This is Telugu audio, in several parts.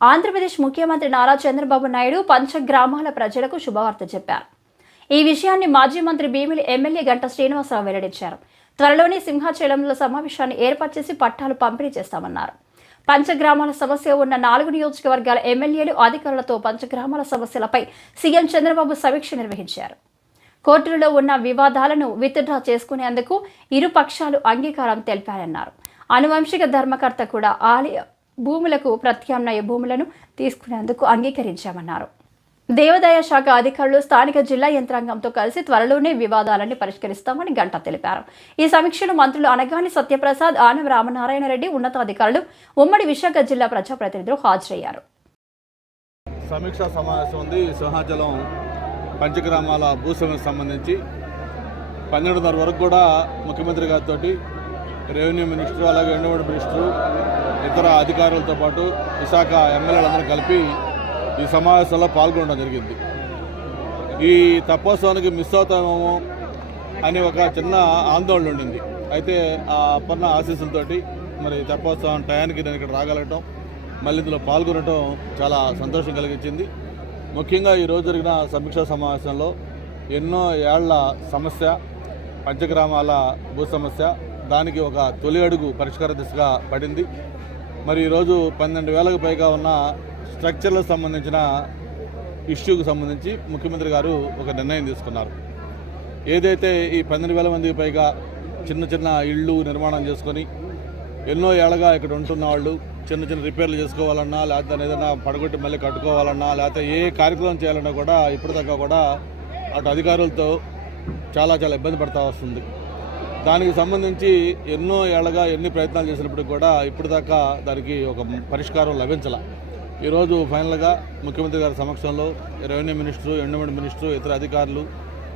ఆంధ్రప్రదేశ్ ముఖ్యమంత్రి నారా చంద్రబాబు నాయుడు పంచగ్రామాల ప్రజలకు శుభవార్త చెప్పారు. ఈ విషయాన్ని మాజీ మంత్రి భీమిలి ఎమ్మెల్యే గంటా శ్రీనివాసరావు వెల్లడించారు. త్వరలోనే సింహాచలంలో సమావేశాన్ని ఏర్పాటు చేసి పట్టాలు పంపిణీ చేస్తామన్నారు. పంచగ్రామాల సమస్య ఉన్న 4 నియోజకవర్గాల ఎమ్మెల్యేలు అధికారులతో పంచగ్రామాల సమస్యలపై సీఎం చంద్రబాబు సమీక్ష నిర్వహించారు. కోర్టులలో ఉన్న వివాదాలను విత్డ్రా చేసుకునేందుకు ఇరు పక్షాలు అంగీకారం తెలిపారన్నారు. ఆనువంశిక ధర్మకర్త కూడా ఆలయ భూములకు ప్రత్యామ్నాయ భూములను తీసుకునేందుకు అంగీకరించామన్నారు. దేవాదాయ శాఖ అధికారులు స్థానిక జిల్లా యంత్రాంగంతో కలిసి త్వరలోనే వివాదాలను పరిష్కరిస్తామని గంటా తెలిపారు. ఈ సమీక్షలో మంత్రులు అనగాని సత్యప్రసాద్, ఆనం రామనారాయణ రెడ్డి, ఉన్నతాధికారులు, ఉమ్మడి విశాఖ జిల్లా ప్రజాప్రతినిధులు హాజరయ్యారు. సమీక్షా సమావేశం ఉంది. సింహాచలం పంచగ్రామాల భూ సమస్యకు సంబంధించి 12:30 వరకు కూడా ముఖ్యమంత్రి గారితో రెవెన్యూ మినిస్టర్, అలాగే ఎండోమెంట్ మినిస్టరు, ఇతర అధికారులతో పాటు విశాఖ ఎమ్మెల్యేలందరూ కలిపి ఈ సమావేశంలో పాల్గొనడం జరిగింది. ఈ తపోత్సవానికి మిస్ అవుతామేమో అని ఒక చిన్న ఆందోళన ఉండింది. అయితే ఆ అప్పన్న ఆశీస్సులతోటి మరి తపోత్సవం టయానికి నేను ఇక్కడ రాగలగటం, మళ్ళీ ఇందులో పాల్గొనడం చాలా సంతోషం కలిగించింది. ముఖ్యంగా ఈరోజు జరిగిన సమీక్షా సమావేశంలో ఎన్నో ఏళ్ల సమస్య పంచగ్రామాల భూ సమస్య, దానికి ఒక తొలి అడుగు పరిష్కార దిశగా పడింది. మరి ఈరోజు 12,000కు పైగా ఉన్న స్ట్రక్చర్లకు సంబంధించిన ఇష్యూకి సంబంధించి ముఖ్యమంత్రి గారు ఒక నిర్ణయం తీసుకున్నారు. ఏదైతే ఈ 12,000 మందికి పైగా చిన్న చిన్న ఇళ్ళు నిర్మాణం చేసుకొని ఎన్నో ఏళ్ళగా ఇక్కడ ఉంటున్న వాళ్ళు చిన్న చిన్న రిపేర్లు చేసుకోవాలన్నా, లేకపోతే ఏదైనా పడగొట్టి మళ్ళీ కట్టుకోవాలన్నా, లేకపోతే ఏ కార్యక్రమం చేయాలన్నా కూడా ఇప్పటిదాకా కూడా అటు అధికారులతో చాలా ఇబ్బంది పడుతూ వస్తుంది. దానికి సంబంధించి ఎన్నో ఏళ్ళగా ఎన్ని ప్రయత్నాలు చేసినప్పటికీ కూడా ఇప్పటిదాకా దానికి ఒక పరిష్కారం లభించాల. ఈరోజు ఫైనల్గా ముఖ్యమంత్రి గారి సమక్షంలో రెవెన్యూ మినిస్టరు, ఎండోమెంట్ మినిస్టరు, ఇతర అధికారులు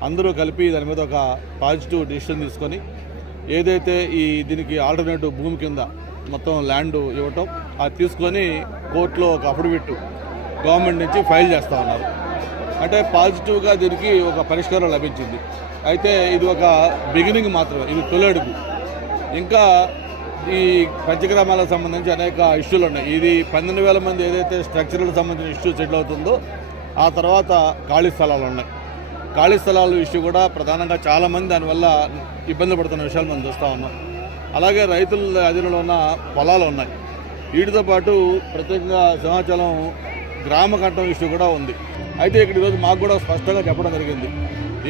అందరూ కలిపి దాని మీద ఒక పాజిటివ్ డిసిషన్ తీసుకొని ఏదైతే దీనికి ఆల్టర్నేటివ్ భూమి కింద మొత్తం ల్యాండ్ ఇవ్వటం, అది తీసుకొని కోర్టులో ఒక అఫిడవిట్ గవర్నమెంట్ నుంచి ఫైల్ చేస్తూ ఉన్నారు. అంటే పాజిటివ్గా దీనికి ఒక పరిష్కారం లభించింది. అయితే ఇది ఒక బిగినింగ్ మాత్రమే, ఇది తొలి అడుగు. ఇంకా ఈ పంచగ్రామాలకు సంబంధించి అనేక ఇష్యూలు ఉన్నాయి. ఇది 12,000 మంది ఏదైతే స్ట్రక్చర్లకు సంబంధించిన ఇష్యూ సెటిల్ అవుతుందో ఆ తర్వాత ఖాళీ స్థలాలు ఉన్నాయి. ఖాళీ స్థలాల ఇష్యూ కూడా ప్రధానంగా చాలామంది దానివల్ల ఇబ్బంది పడుతున్న విషయాలు మనం చూస్తూ ఉన్నాం. అలాగే రైతుల అధీనంలో ఉన్న పొలాలు ఉన్నాయి. వీటితో పాటు ప్రత్యేకంగా సింహాచలం గ్రామ కట్టడం ఇష్యూ కూడా ఉంది. అయితే ఇక్కడ ఈరోజు మాకు కూడా స్పష్టంగా చెప్పడం జరిగింది,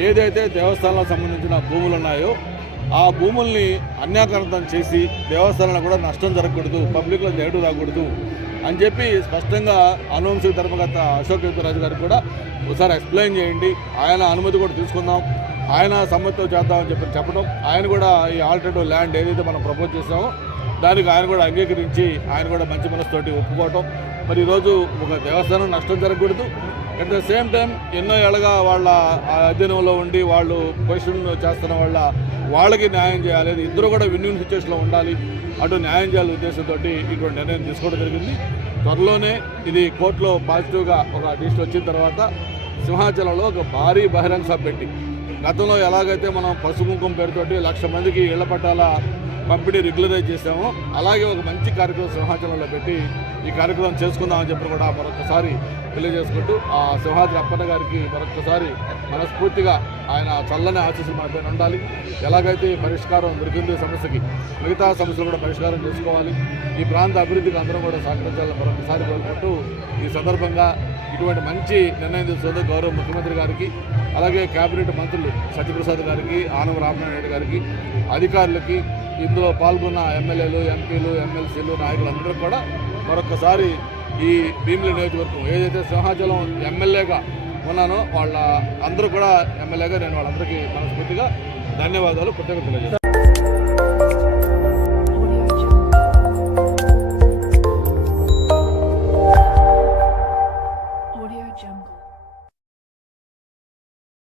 ఏదైతే దేవస్థానాలకు సంబంధించిన భూములు ఉన్నాయో ఆ భూముల్ని అన్యాకరణం చేసి దేవస్థానాలకు కూడా నష్టం జరగకూడదు, పబ్లిక్లో జగడు రాకూడదు అని చెప్పి స్పష్టంగా ఆనువంశిక ధర్మకర్త అశోక్ రాజు గారికి కూడా ఒకసారి ఎక్స్ప్లెయిన్ చేయండి, ఆయన అనుమతి కూడా తీసుకుందాం, ఆయన సమ్మతితో చేద్దామని చెప్పడం, ఆయన కూడా ఈ ఆల్టర్నేటివ్ ల్యాండ్ ఏదైతే మనం ప్రపోజ్ చేసామో దానికి ఆయన కూడా అంగీకరించి ఆయన కూడా మంచి మనసుతోటి ఒప్పుకోవటం. మరి ఈరోజు ఒక దేవస్థానం నష్టం జరగకూడదు, అట్ ద సేమ్ టైం ఎన్నో ఏళ్ళగా వాళ్ళ అధీనంలో ఉండి వాళ్ళు పొజిషన్ చేస్తున్న వాళ్ళకి న్యాయం చేయాలి, ఇద్దరు కూడా విన్-విన్ సిచ్యువేషన్లో ఉండాలి, అటు న్యాయం చేయాలనే ఉద్దేశంతో ఇటువంటి నిర్ణయం తీసుకోవడం జరిగింది. త్వరలోనే ఇది కోర్టులో పాజిటివ్గా ఒక డిసిషన్ వచ్చిన తర్వాత సింహాచలంలో ఒక భారీ బహిరంగ సభ పెట్టి, గతంలో ఎలాగైతే మనం పసుపు కుంకుమ పేరుతోటి 1,00,000 మందికి ఇళ్ల పట్టాల పంపిణీ రెగ్యులరైజ్ చేసామో అలాగే ఒక మంచి కార్యక్రమం సింహాచలంలో పెట్టి ఈ కార్యక్రమం చేసుకుందామని చెప్పి కూడా మరొకసారి తెలియజేసుకుంటూ ఆ సింహాద్రి అప్పన్న గారికి మరొకసారి మనస్ఫూర్తిగా ఆయన చల్లని ఆశీస్సులు మన పైన ఉండాలి. ఎలాగైతే పరిష్కారం దొరికింది సమస్యకి మిగతా సమస్యలు కూడా పరిష్కారం చేసుకోవాలి, ఈ ప్రాంత అభివృద్ధికి అందరం కూడా సహకరించాలని మరొకసారి కోరుకుంటూ ఈ సందర్భంగా ఇటువంటి మంచి నిర్ణయం తీసుకుంది గౌరవ ముఖ్యమంత్రి గారికి, అలాగే కేబినెట్ మంత్రులు సత్యప్రసాద్ గారికి, ఆనం రామనారాయణ గారికి, అధికారులకి, ఇందులో పాల్గొన్న ఎమ్మెల్యేలు, ఎంపీలు, ఎమ్మెల్సీలు, నాయకులందరూ కూడా మరొకసారి ఈ భీమిలి నియోజకవర్గం ఏదైతే సింహాచలం ఎమ్మెల్యేగా ఉన్నానో వాళ్ళ అందరూ కూడా ఎమ్మెల్యేగా నేను వాళ్ళందరికీ మనస్ఫూర్తిగా ధన్యవాదాలు, కృతజ్ఞతలు తెలియజేస్తాను.